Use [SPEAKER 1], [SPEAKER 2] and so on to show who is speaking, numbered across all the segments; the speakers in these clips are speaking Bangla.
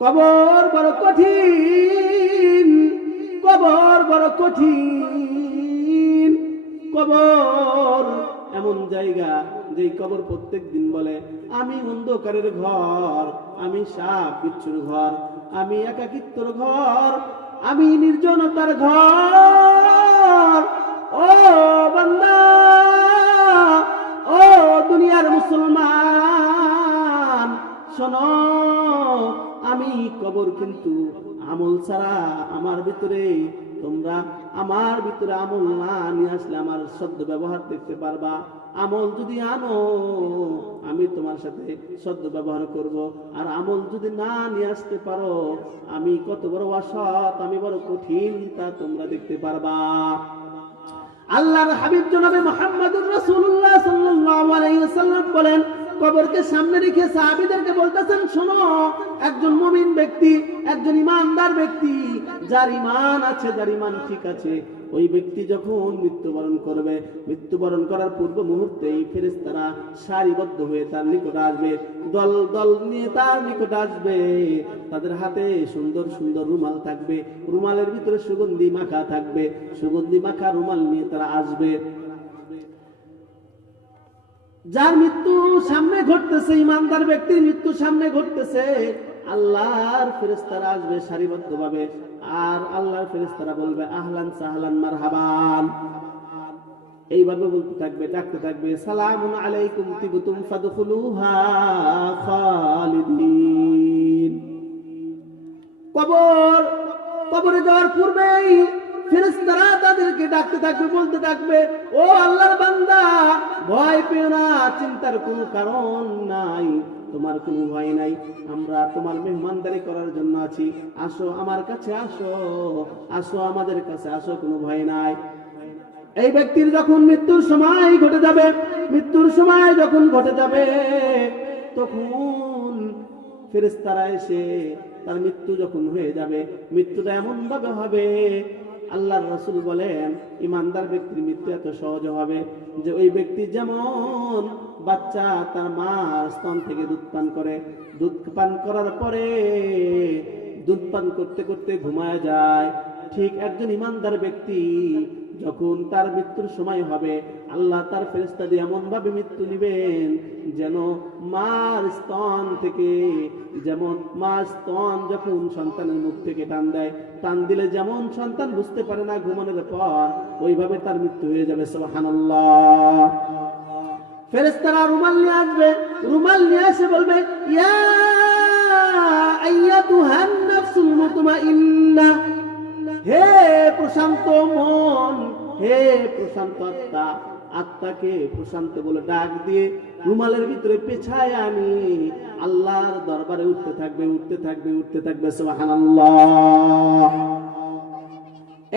[SPEAKER 1] কবর বড় কঠিন, কবর বড় কঠিন। কবর এমন জায়গা যে কবর প্রত্যেক দিন বলে, আমি অন্ধকারের ঘর, আমি সাপ বিচ্ছুর ঘর, আমি একাকিত্বর ঘর, আমি নির্জনতার ঘর। ও বান্দা, ও দুনিয়ার মুসলমান, শোনো আমি কবর কিন্তু আমল ছাড়া আমার ভিতরে তোমরা আমার ভিতরে আমল না নিয়ে আসলে আমার শব্দ ব্যবহার দেখতে পারবা। আমল যদি আনো, আমি তোমার সাথে শব্দ ব্যবহার করব। আর আমল যদি না নিয়ে আসতে পারো, আমি কত বড় অসৎ, আমি বড় কঠিন তা তোমরা দেখতে পারবা। আল্লাহর হাবিব জনাবে মোহাম্মদুর রাসূলুল্লাহ সাল্লাল্লাহু আলাইহি ওয়াসাল্লাম বলেন কবরকে সামনে রেখে সাহাবীদেরকে বলতেছেন, শোনো, একজন মুমিন ব্যক্তি, একজন ইমানদার ব্যক্তি, যার ইমান আছে, যার ইমান ঠিক আছে, ওই ব্যক্তি যখন মৃত্যুবরণ করবে, মৃত্যুবরণ করার পূর্ব মুহূর্তেই সারিবদ্ধ হয়ে তার নিকট আসবে, দল দল নিয়ে তার নিকট আসবে। তাদের হাতে সুন্দর সুন্দর রুমাল থাকবে, রুমালের ভিতরে সুগন্ধি মাখা থাকবে, সুগন্ধি মাখা রুমাল নিয়ে তারা আসবে। যার মৃত্যু সামনে ঘটতেছে, ইমানদার ব্যক্তির মৃত্যু সামনে ঘটতেছে, আল্লাহর ফেরেস্তারা আসবে সারিবদ্ধ ভাবে আর আল্লাহর ফেরেস্তারা বলবে, আহলান সাহলান মারহাবান। এইভাবে বলতে থাকবে, ডাকতে থাকবে, সালামুন আলাইকুম তিবতুম কবর, কবরে যাওয়ার পূর্বেই ফেরেশতারা তাদেরকে ডাকতে থাকবে, বলতে থাকবে, ও আল্লাহর বান্দা, ভয় পেও না, চিন্তার কোনো কারণ নাই, তোমার কোনো ভয় নাই, আমরা তোমার মেহমানদারি করার জন্য আছি, আসো আমার কাছে আসো আসো আমাদের কাছে আসো, কোনো ভয় নাই। এই ব্যক্তির যখন মৃত্যুর সময় ঘটে যাবে, মৃত্যুর সময় যখন ঘটে যাবে, তখন ফেরেস্তারা এসে তার মৃত্যু যখন হয়ে যাবে, মৃত্যুটা এমন ভাবে হবে আল্লাহর রসুল বলেন, ইমানদার ব্যক্তির মৃত্যু এত সহজ হবে যে ওই ব্যক্তি যেমন বাচ্চা তার মার স্তন থেকে দুধ পান করে, দুধ পান করার পরে দুধ পান করতে করতে ঘুমায় যায়। ঠিক একজন ইমানদার ব্যক্তি যখন তার মৃত্যুর সময় হবে আল্লাহ তার ফেরেস্তা এমন ভাবে মৃত্যু নিবেন যেন মার স্তন থেকে, যেমন মা স্তন যখন সন্তানের মুখ থেকে টান দেয়, টান দিলে যেমন সন্তান বুঝতে পারে না ঘুমানোর পর, ওইভাবে তার মৃত্যু হয়ে যাবে, সুবহানাল্লাহ। ফেরেস্তারা রুমাল নিয়ে আসবে, রুমাল নিয়ে এসে বলবে, ইয়া আইয়াতুহান নাফসুল মুতমাইন্না, হে প্রশান্ত মন, হে প্রশান্ত আত্মা। আত্মাকে প্রশান্ত বলে ডাক দিয়ে রুমালের ভিতরে পেছায় আমি আল্লাহর দরবারে উঠতে থাকবে উঠতে থাকবে উঠতে থাকবে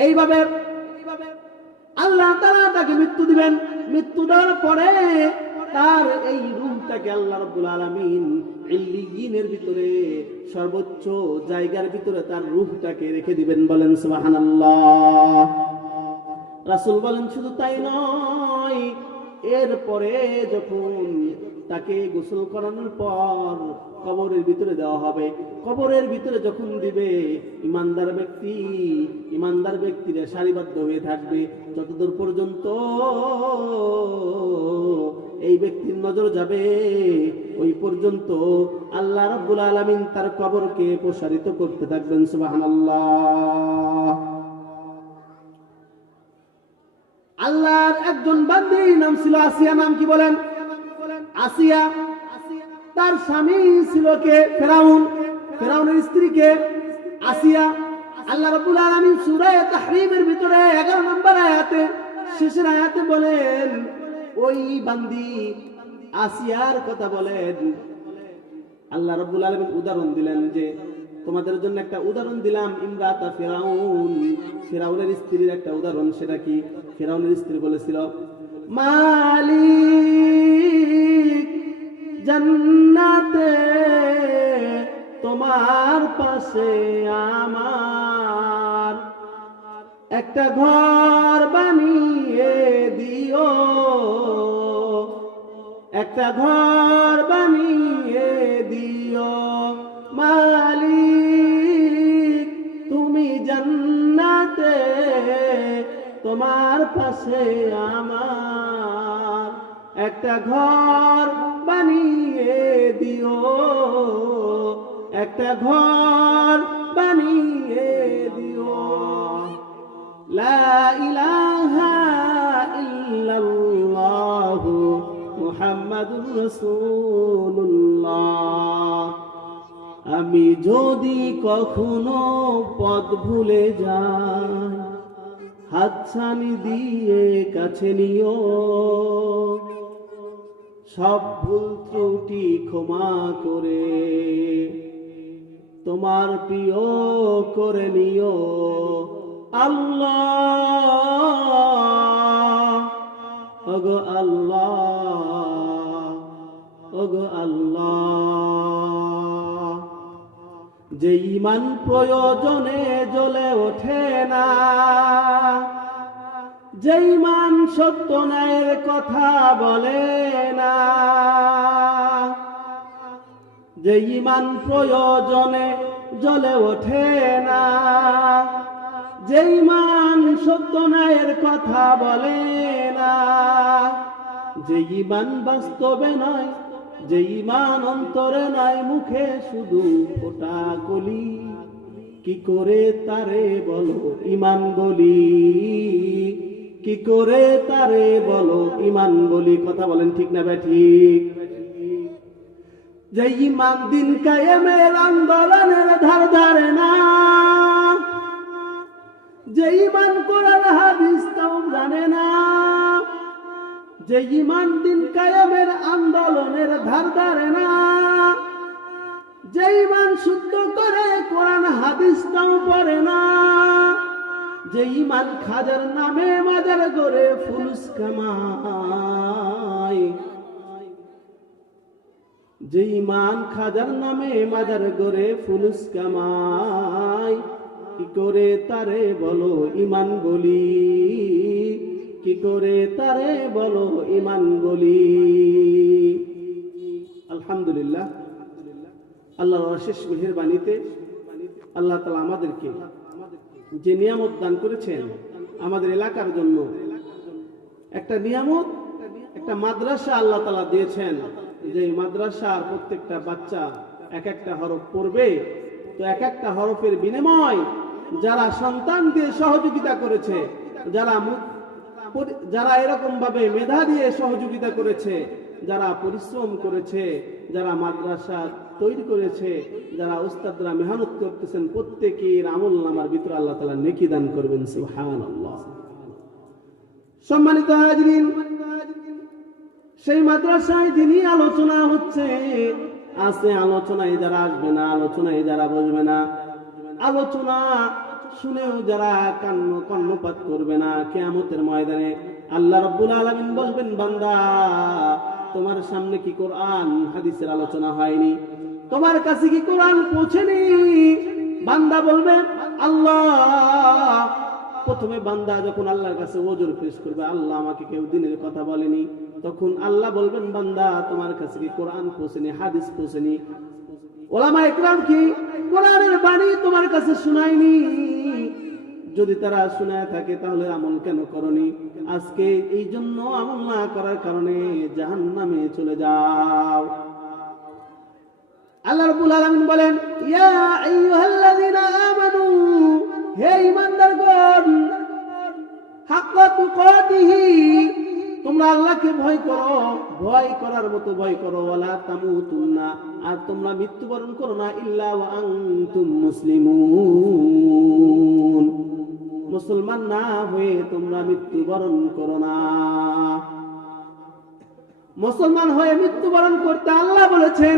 [SPEAKER 1] এইভাবে আল্লাহ তারা তাকে মৃত্যু দিবেন। মৃত্যু দেওয়ার পরে তার এই রুমটাকে আল্লাহ রব্বুল আলামিন ইল্লিয়িনের ভিতরে, সর্বোচ্চ জায়গার ভিতরে তার রূহটাকে রেখে দিবেন বলেন সুবহানাল্লাহ। রাসূল বলেন, শুধু তাই নয় এরপরে যখন তাকে গোসল করানোর পর কবরের ভিতরে দেওয়া হবে, কবরের ভিতরে যখন দিবে, ইমানদার ব্যক্তি, ইমানদার ব্যক্তিরা সারিবদ্ধ হয়ে থাকবে। যতদূর পর্যন্ত এই ব্যক্তির নজর যাবে, ওই পর্যন্ত আল্লাহ রাব্বুল আলামিন তার কবরকে প্রসারিত করতে থাকবেন, সুবহানাল্লাহ। আল্লাহর একজন বান্দি, নাম ছিল আসিয়া, নাম কি বলেন? আসিয়া। তার স্বামী ছিল কে? ফেরাউন। ফেরাউনের স্ত্রীকে আসিয়া। আল্লাহ রাব্বুল আলামিন সূরা তাহরিমের ভিতরে 11 নম্বর আয়াতে, শেষের আয়াতে বলেন, ওই বান্দি আসিয়ার কথা বলেন। আল্লাহ রাব্বুল আলামিন উদাহরণ দিলেন যে তোমাদের জন্য একটা উদাহরণ দিলাম, ইমরাতা ফেরাউন। ফেরাউনের স্ত্রীর একটা উদাহরণ, সেটা কি? ফেরাউনের স্ত্রী বলেছিল, মালিক, জান্নাতে তোমার পাশে আমার একটা ঘর বানিয়ে দিও। একটা ঘর বানিয়ে দিও, মালিক। তোমার পাশে আমার একটা ঘর বানিয়ে দিও। একটা ঘর বানিয়ে দিও। লা ইলাহা ইল্লাল্লাহু মুহাম্মাদুর রাসূলুল্লাহ। আমি যদি কখনো পথ ভুলে যাই হাতছানি দিয়ে কাছে নিও। সব ভুল ত্রুটি ক্ষমা করে তোমার প্রিয় করে নিও। আল্লাহ, ওগো আল্লাহ ওগো আল্লাহ। যে ইমান প্রয়োজনে জ্বলে ওঠে না। যে ইমান সত্য ন্যায়ের কথা বলে না যে ইমান প্রয়োজনে জ্বলে ওঠে না যে ইমান সত্য ন্যায়ের কথা বলে না যে ইমান বাস্তবে নয় যে ইমান অন্তরে নয়, মুখে শুধু ফোটা কলি, কি করে তারে বলো ইমান বলি? কি করে তারে বলো? ইমান বলি, কথা বলেন ঠিক না ভাই, ঠিক। যে ইমান দিন কায়েমের আন্দোলনের ধার ধারে না। যে ইমান কোরআন, হাদিস তাও জানে না। যে ইমান দিন কায়েমের আন্দোলনের ধার ধারে না। যে ইমান শুদ্ধ করে কোরআন, হাদিস তাও পড়ে না। যে ইমান খাজার নামে মাজার করে ফুলুস কামায় যে ইমান খাজার নামে মাজার গড়ে ফুলুস কামাই। কি করে তারে বলো ইমান বলি? কি করে তারে বলো ইমান বলি? আলহামদুলিল্লাহ, আল্লাহর অশেষ মেহেরবানিতে আল্লাহ তালা আমাদেরকে যে নিয়ামত দান করেছেন আমাদের এলাকার জন্য। একটা নিয়ামত, একটা মাদ্রাসা আল্লাহ তালা দিয়েছেন। যে মাদ্রাসার প্রত্যেকটা বাচ্চা এক একটা হরফ পড়বে। তো এক একটা হরফের বিনিময় যারা সন্তান দিয়ে সহযোগিতা করেছে, যারা যারা এরকম ভাবে মেধা দিয়ে সহযোগিতা করেছে, যারা পরিশ্রম করেছে, যারা মাদ্রাসা তৈরি করেছে, যারা উস্তাদরা মেহনত করতেছেন প্রত্যেকের আমল নামার ভিতরে আল্লাহ তালা নেকি দান করবেন, সুবহানাল্লাহ। সম্মানিত সেই মাদ্রাসায় যিনি আলোচনা হচ্ছে, আছে আলোচনায় যারা আসবে না, আলোচনায় যারা বসবে না। আলোচনা শুনেও যারা কান্ন কর্ণপাত করবে না, কেয়ামতের ময়দানে আল্লাহ রব্বুল আলমিন বলবেন, বান্দা তোমার সামনে কি কোরআন হাদিসের আলোচনা হয়নি? তোমার কাছে কি কোরআন পৌঁছেনি? বান্দা বলবে, আল্লাহ। প্রথমে বান্দা যখন আল্লাহর কাছে ওজোর পেশ করবে, আল্লাহ আমাকে কেউ দিনের কথা বলেনি। তখন আল্লাহ বলবেন, বান্দা, তোমার কাছে কি কোরআন পৌঁছেনি, হাদিস পৌঁছেনি? ওলামা একরাম কি, কোরআনের বাণী তোমার কাছে শোনায়নি। যদি তারা শোনায় থাকে, তাহলে আমল কেন করনি? আজকে এই জন্য আমল না করার কারণে জাহান নামে চলে যাও। আল্লাহ রাব্বুল আলামিন বলেন, ইয়া আইয়ুহাল্লাযীনা আমানু, হে ঈমানদারগণ, হাক্কা তুকাতিহি, তোমরা আল্লাহকে ভয় করো, ভয় করার মতো ভয় করো, ওয়ালা তামুতুন্না, আর তোমরা মৃত্যুবরণ করো না, ইল্লা ওয়া আনতুম মুসলিমুন। মুসলমান না হয়ে তোমরা মৃত্যুবরণ করো না। মুসলমান হয়ে মৃত্যুবরণ করতে আল্লাহ বলেছেন,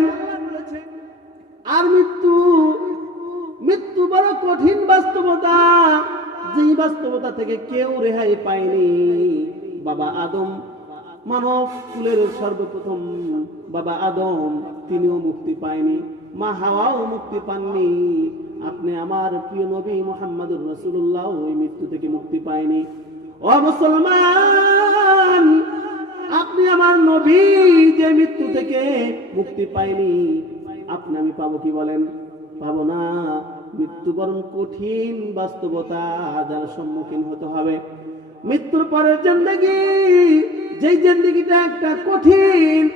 [SPEAKER 1] আর মৃত্যু মৃত্যু বড় কঠিন বাস্তবতা। যেই বাস্তবতা থেকে কেউ রেহাই পায়নি। বাবা আদম, মানব কুলের সর্বপ্রথম বাবা আদম, তিনিও মুক্তি পায়নি। মা হাওয়াও মুক্তি পাননি। আপনি আমার প্রিয় নবী মোহাম্মদুর রসুল্লাহ ওই মৃত্যু থেকে মুক্তি পায়নি। ও মুসলমান, আপনি আমার নবী, যে মৃত্যু থেকে মুক্তি পায়নি। আপনি আমি পাবো কি বলেন? পাবো না। মৃত্যুবরণ কঠিন বাস্তবতা যার সম্মুখীন হতে হবে। মৃত্যুর পরের জিন্দগি, যেই জিন্দগিটা একটা কঠিন,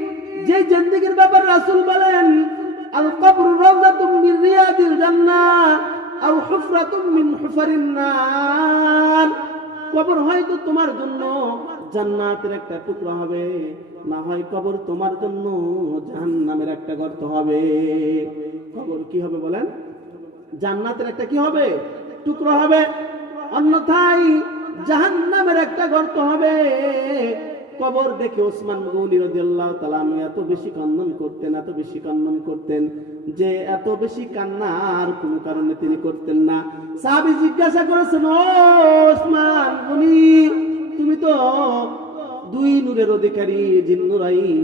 [SPEAKER 1] যেই জিন্দগির ব্যাপারে রাসূল বলেন আল কবর রাওযাতুম মিন রিয়াদিল জান্নাহ আও হুফরাতুম মিন হুফারিন নার। কবর হয়তো তোমার জন্য, জান্নাতের একটা টুকরা হবে। না হয় কবর তোমার জন্য, জাহান্নামের একটা গর্ত হবে। কবর কি হবে বলেন? জান্নাতের একটা কি হবে? টুকরো হবে। অন্যথায় জাহান্নামের একটা গর্ত হবে। কবর দেখে ওসমান গৌলি রাদিয়াল্লাহু তাআলা আনহু এত বেশি কান্নন করতেন, এত বেশি কান্নন করতেন যে এত বেশি কান্না আর কোনো কারণে তিনি করতেন না। সাহাবী জিজ্ঞাসা করেছেন ওসমান গনি, তুমি তো দুই নূরের অধিকারী জিন্নুরাইন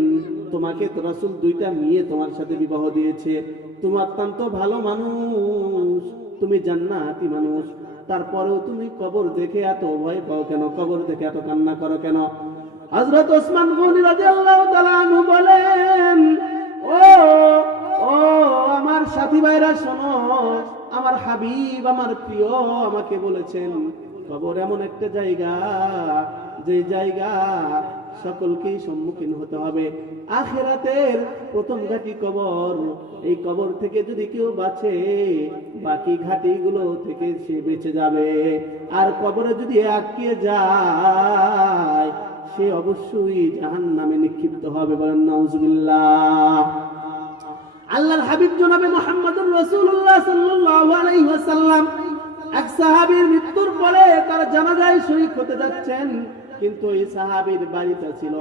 [SPEAKER 1] তোমাকে তো রাসূল দুইটা মেয়ে তোমার সাথে বিবাহ দিয়েছে, তুমি অত্যন্ত ভালো মানুষ, তুমি জান্নাতি মানুষ, তারপরেও তুমি কবর দেখে এত ভয় পাও কেন, কবর দেখে এত কান্না করো কেন? হযরত ওসমান গনি রাদিয়াল্লাহু তাআলা বলেন, ও ও, আমার সাথী ভাইরা, শোনো, আমার হাবিব আমার প্রিয় আমাকে বলেছেন, কবর এমন একটা জায়গা, যে জায়গা সকলকেই সম্মুখীন হতে হবে। আখেরাতের প্রথম ঘাটি কবর, এই কবর থেকে যদি কেউ বাঁচে, বাকি ঘাটিগুলো থেকে সে বেঁচে যাবে। আর কবরে যদি আটকে যায় সে অবশ্যই জাহান নামে নিক্ষিপ্ত হবে বলেন, নাউজুবিল্লাহ। আল্লাহর হাবিব জনাবে সাল্লাল্লাহু আলাইহি ওয়াসাল্লাম। এক সাহাবীর মৃত্যুর পরে তার জানাজায় শরীক হতে যাচ্ছেন, কিন্তু এই সাহাবীর বাড়িটা ছিল,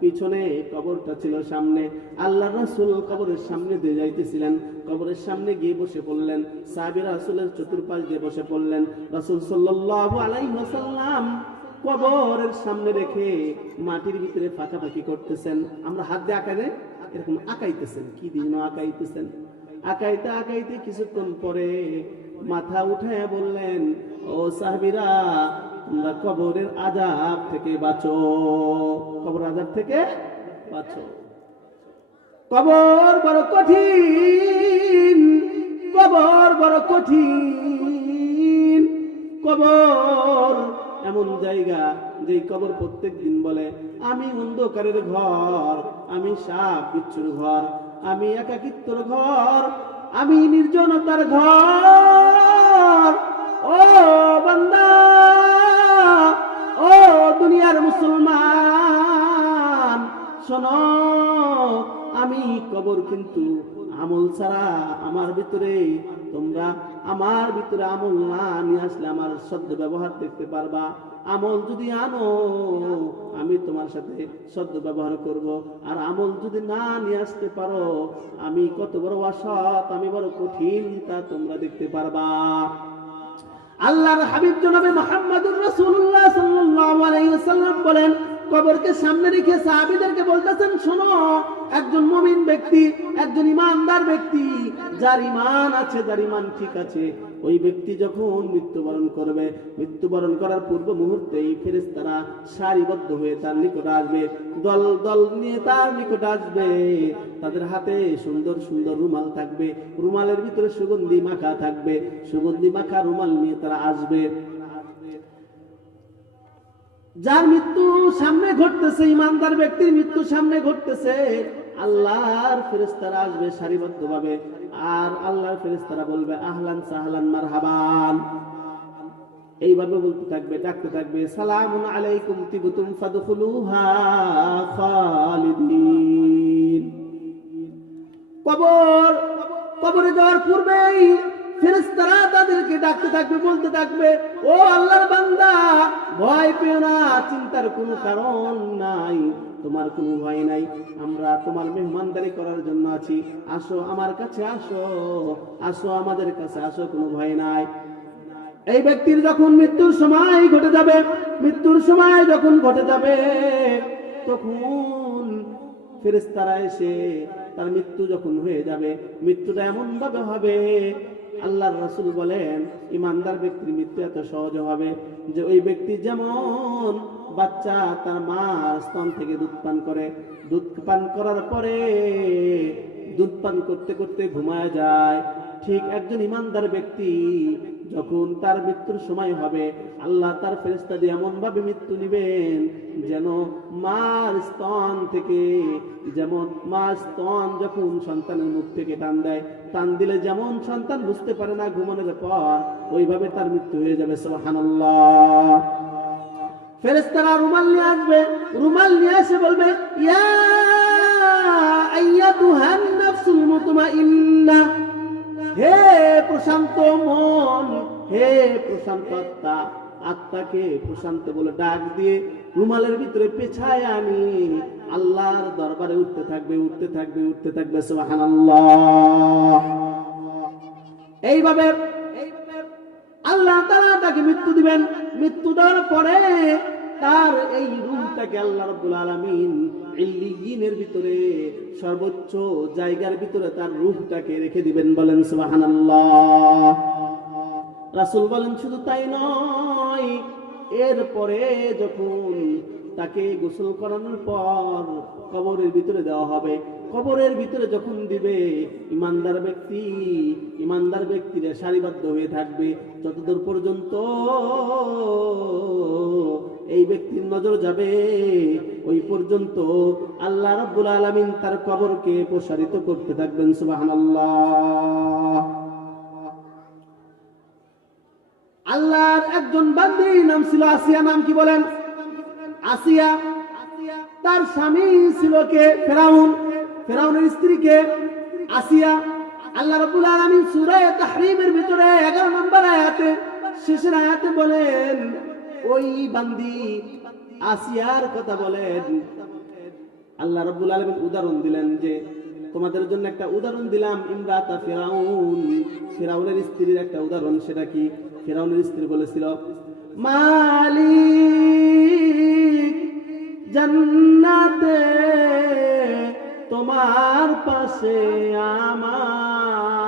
[SPEAKER 1] পিছনে কবরটা ছিল সামনে। আল্লাহ রাসূল কবরের সামনে দিয়ে যাইতেছিলেন, কবরের সামনে গিয়ে বসে পড়লেন সাহাবী রাসূলের চতুর্পাশ দিয়ে বসে পড়লেন। রাসূল আলাইহি ওয়াসাল্লাম কবরের সামনে রেখে মাটির ভিতরে ফাঁকাফাঁকি করতেছেন। আমরা হাত দিয়ে আঁকানে এরকম আঁকাইতেছেন। কি দিন আঁকাইতেছেন। আঁকাইতে আঁকাইতে কিছুক্ষণ পরে মাথা উঠায় বললেন, ও সাহাবিরা, তোমরা কবরের আজাব থেকে বাঁচো। কবর আজাব থেকে বাঁচো। কবর বড় কঠিন, কবর বড় কঠিন, কবর এমন জায়গা যে কবর প্রত্যেক দিন বলে, আমি অন্ধকারের ঘর, আমি সাপ বিচ্ছুর ঘর, আমি একাকিত্বর ঘর, আমি নির্জনতার ঘর। ও বান্দা, ও দুনিয়ার মুসলমান, শোনো, আমি কবর কিন্তু আমল ছাড়া আমার ভিতরে তোমরা আমার ভিতরে আমল না নিয়ে আসলে আমার সদ্য ব্যবহার দেখতে পারবা। আমল যদি আনো, আমি তোমার সাথে সদ্য ব্যবহার করব। আর আমল যদি না নিয়ে আসতে পারো, আমি কত বড় অসৎ আমি বড় কঠিন তা তোমরা দেখতে পারবা। আল্লাহর হাবিব জনাবে মোহাম্মদুর রাসূলুল্লাহ সাল্লাল্লাহু আলাইহি ওয়াসাল্লাম বলেন কবরকে সামনে রেখে সাহাবীদেরকে বলতেছেন, শোনো, একজন মুমিন ব্যক্তি, একজন ইমানদার ব্যক্তি, যার ইমান আছে, যার ইমান ঠিক আছে, ওই ব্যক্তি যখন মৃত্যুবরণ করবে, মৃত্যুবরণ করার পূর্ব মুহূর্তেই ফেরেশতারা সারিবদ্ধ হয়ে তার নিকট আসবে, দল দল নিয়ে তার নিকট আসবে। তাদের হাতে সুন্দর সুন্দর রুমাল থাকবে, রুমালের ভিতরে সুগন্ধি মাখা থাকবে, সুগন্ধি মাখা রুমাল নিয়ে তারা আসবে। যার মৃত্যু সামনে ঘটতেছে, ইমানদার ব্যক্তির মৃত্যু সামনে ঘটতেছে, আল্লাহর ফেরেশতারা আসবে সারিবদ্ধ ভাবে আর আল্লাহর ফেরেশতারা বলবে, আহলান সাহলান মারহাবান। এইভাবে বলতে থাকবে, ডাকতে থাকবে, সালামুন আলাইকুম তিবতুম কবর, কবরে যাওয়ার পূর্বেই ফেরেশতারা তাদেরকে ডাকতে থাকবে, বলতে থাকবে, ও আল্লাহর বান্দা, ভয় পেও না, চিন্তার কোনো কারণ নাই, তোমার কোনো ভয় নাই, আমরা তোমার মেহমানদারি করার জন্য আছি, আসো আমার কাছে আসো আসো আমাদের কাছে আসো, কোনো ভয় নাই। এই ব্যক্তির যখন মৃত্যুর সময় ঘটে যাবে, মৃত্যুর সময় যখন ঘটে যাবে, তখন ফেরেস্তারা এসে তার মৃত্যু যখন হয়ে যাবে, মৃত্যুটা এমন ভাবে হবে আল্লাহর রসুল বলেন, ইমানদার ব্যক্তির মৃত্যু এত সহজ হবে যে ওই ব্যক্তি যেমন বাচ্চা তার মার স্তন থেকে দুধ পান করে, দুধ পান করার পরে দুধ পান করতে করতে ঘুমায় যায়। ঠিক একজন ইমানদার ব্যক্তি যখন তার মৃত্যুর সময় হবে, আল্লাহ তার ফেরেস্তা দিয়ে এমন ভাবে মৃত্যু নিবেন যেন মার স্তন থেকে, যেমন মা স্তন যখন সন্তানের মুখ থেকে টান দেয়, টান দিলে যেমন সন্তান বুঝতে পারে না ঘুমানোর পর, ওইভাবে তার মৃত্যু হয়ে যাবে, সুবহানাল্লাহ। ফেরেস্তারা রুমাল নিয়ে আসবে, রুমাল নিয়ে এসে বলবে, ইয়া আইয়াতুহান নাফসুল মুতমাইন্না। হে প্রশান্ত মন, হে প্রশান্ত আত্মা, আত্মাকে প্রশান্ত বলে ডাক দিয়ে রুমালের ভিতরে পেছায় আনি। আল্লাহর দরবারে উঠতে থাকবে উঠতে থাকবে উঠতে থাকবে, সুবহানাল্লাহ। এইভাবে আল্লাহ তারা তাকে মৃত্যু দিবেন। মৃত্যু দেওয়ার পরে তার এই রুহটাকে আল্লাহ রব্বুল আলামিন ইল্লিয়িনের ভিতরে সর্বোচ্চ জায়গার ভিতরে তার রুহটাকে রেখে দিবেন বলেন, সুবহানাল্লাহ। রাসূল বলেন, শুধু তাই নয়, এরপরে যখন তাকে গোসল করানোর পর কবরের ভিতরে দেওয়া হবে, কবরের ভিতরে যখন দিবে, ইমানদার ব্যক্তি, ইমানদার ব্যক্তিরা সারিবদ্ধ হয়ে থাকবে। যতদূর পর্যন্ত এই ব্যক্তির নজর যাবে। ওই পর্যন্ত আল্লাহ রাব্বুল আলামিন তার কবরকে প্রসারিত করতে থাকবেন, সুবহানাল্লাহ। আল্লাহর একজন বান্দি নাম ছিল আসিয়া, নাম কি বলেন? আসিয়া। তার স্বামী ছিল কে? ফেরাউন। ফেরাউনের স্ত্রীকে আসিয়া। আল্লাহ রাব্বুল আলামিন সূরা তাহরিমের ভিতরে 11 নম্বর আয়াতে, শেষের আয়াতে বলেন ওই বান্দি আসিয়ার কথা বলেন। আল্লাহ রাব্বুল আলামিন উদাহরণ দিলেন যে, তোমাদের জন্য একটা উদাহরণ দিলাম, ইমরাতা ফেরাউন। ফেরাউনের স্ত্রীর একটা উদাহরণ, সেটা কি? ফেরাউনের স্ত্রী বলেছিল, মালিক, জান্নাতে তোমার পাশে আমার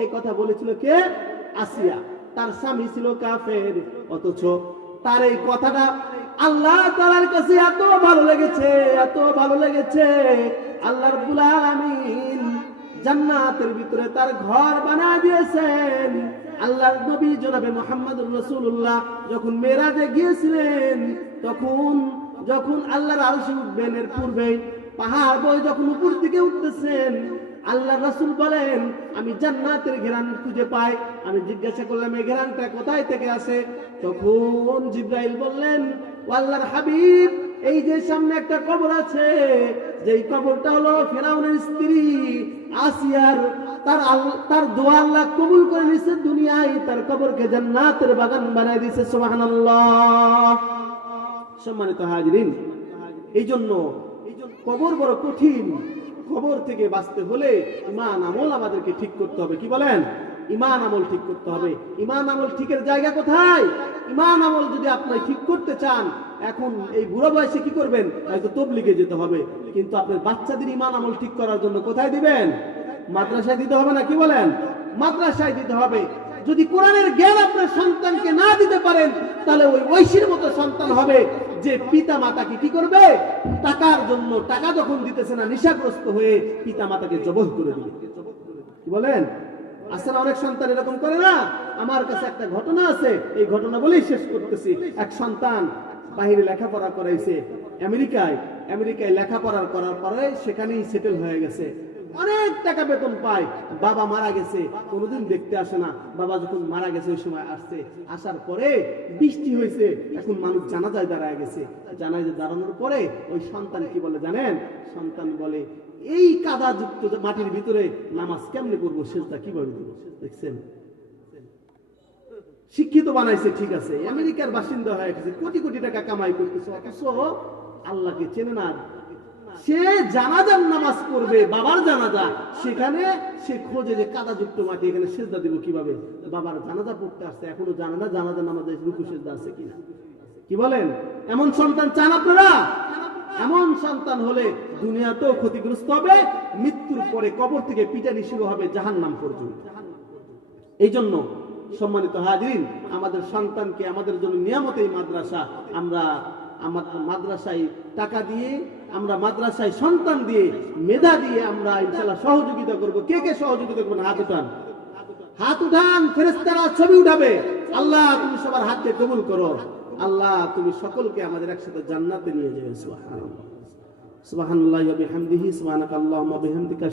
[SPEAKER 1] এই কথা বলেছিল কে? আসিয়া। তার স্বামী ছিল কাফের। অথচ তার এই কথাটা আল্লাহ তালার কাছে এত ভালো লেগেছে, এত ভালো লেগেছে। আল্লাহ রব্বুল আলামিন জান্নাতের ভিতরে তার ঘর বানা দিয়েছেন। আল্লাহর নবী জনাবে মোহাম্মদুর রাসূলুল্লাহ যখন মেরাজে গিয়েছিলেন, তখন যখন আল্লাহর আরশে উঠবেন, এর পূর্বে পাহাড় বই যখন উপর দিকে উঠতেছেন আল্লাহ রাসূল বলেন, আমি জান্নাতের ঘেরান খুঁজে পাই। আমি জিজ্ঞাসা করলাম, এই ঘেরানটা কোথায় থেকে আসে? তখন জিব্রাইল বললেন, আল্লাহর হাবিব, এই যে সামনে একটা কবর আছে, যেই কবরটা হলো ফেরাউনের স্ত্রী আসিয়ার, তার তার দোয়া আল্লাহ কবুল করে নিছে দুনিয়ায়, তার কবরকে জান্নাতের বাগান বানায় দিয়েছে সুবহানাল্লাহ। সম্মানিত হাজরিন এই জন্য কবর বড় কঠিন। কবর থেকে বাঁচতে হলে ইমান আমল আমাদেরকে ঠিক করতে হবে। কি বলেন? ইমান আমল ঠিক করতে হবে। ইমান আমল ঠিকের জায়গা কোথায়? ইমান আমল যদি আপনি ঠিক করতে চান, এখন এই বুড়ো বয়সে কি করবেন? হয়তো তবলিগে যেতে হবে। কিন্তু আপনার বাচ্চাদের ইমান আমল ঠিক করার জন্য কোথায় দিবেন? মাদ্রাসায় দিতে হবে না কি বলেন? মাদ্রাসায় দিতে হবে। যদি কোরআনের জ্ঞান আপনার সন্তানকে না দিতে পারেন, তাহলে ওই ঐশীর মতো সন্তান হবে যে পিতা মাতাকে কি করবে? টাকার জন্য টাকা যখন দিতেছে না, নিশাগ্রস্ত হয়ে পিতা মাতাকে জবহ করে দিবে। কি বলেন? আসলে অনেক সন্তান এরকম করে না। আমার কাছে একটা ঘটনা আছে, এই ঘটনা বলেই শেষ করতেছি। এক সন্তান বাহিরে লেখাপড়া করাইছে আমেরিকায়। আমেরিকায় লেখাপড়া করার পরে সেখানেই সেটেল হয়ে গেছে। অনেক টাকা বেতন পায়। বাবা মারা গেছে, কোনোদিন দেখতে আসে না। বাবা যখন মারা গেছে, ওই সময় আসছে। আসার পরে বৃষ্টি হয়েছে, এখন মানুষ জানাজায় দাঁড়ায় গেছে। জানায় দাঁড়ানোর পরে ওই সন্তান কি বলে জানেন? সন্তান বলে, এই কাদা যুক্ত মাটির ভিতরে নামাজ কেমনে করব সেজদা কীভাবে দেবো? দেখছেন? শিক্ষিত বানাইছে, ঠিক আছে। আমেরিকার বাসিন্দা হয়ে গেছে, কোটি কোটি টাকা কামাই করতেছে। অথচ আল্লাহকে চেনে না সে জানাজার নামাজ পড়বে, বাবার জানাজা। সেখানে সে খোঁজে যে কাদাযুক্ত মাটি, এখানে সেজদা দিব কীভাবে? বাবার জানাজা পড়তে আসছে, এখনও জানে না জানাজা নামাজে রুকু সেজদা আছে কিনা। কি বলেন? এমন সন্তান চান আপনারা? এমন সন্তান হলে দুনিয়াতেও ক্ষতিগ্রস্ত হবে, মৃত্যুর পরে কবর থেকে পিটানি শুরু হবে জাহান নাম পর্যন্ত। এই জন্য সম্মানিত হাজরিন, আমাদের সন্তানকে আমাদের জন্য নিয়ামত এই মাদ্রাসা, আমরা আমার মাদ্রাসায় টাকা দিয়ে আমরা মাদ্রাসায় সন্তান দিয়ে, মেধা দিয়ে আমরা ইনশাল্লাহ সহযোগিতা করব। কে কে সহযোগিতা করবেন? হাত উঠান। হাত উঠান ফেরেস্তারা ছবি উঠাবে। আল্লাহ, তুমি সবার হাতকে কবুল করো। আল্লাহ, তুমি সকলকে আমাদের একসাথে জান্নাতে নিয়ে যাবে। সুবহানাল্লাহি। ওয়া বিহামদিহি। সুবহানাকাল্লাহুম্মা আল্লাহ বিহামদিকা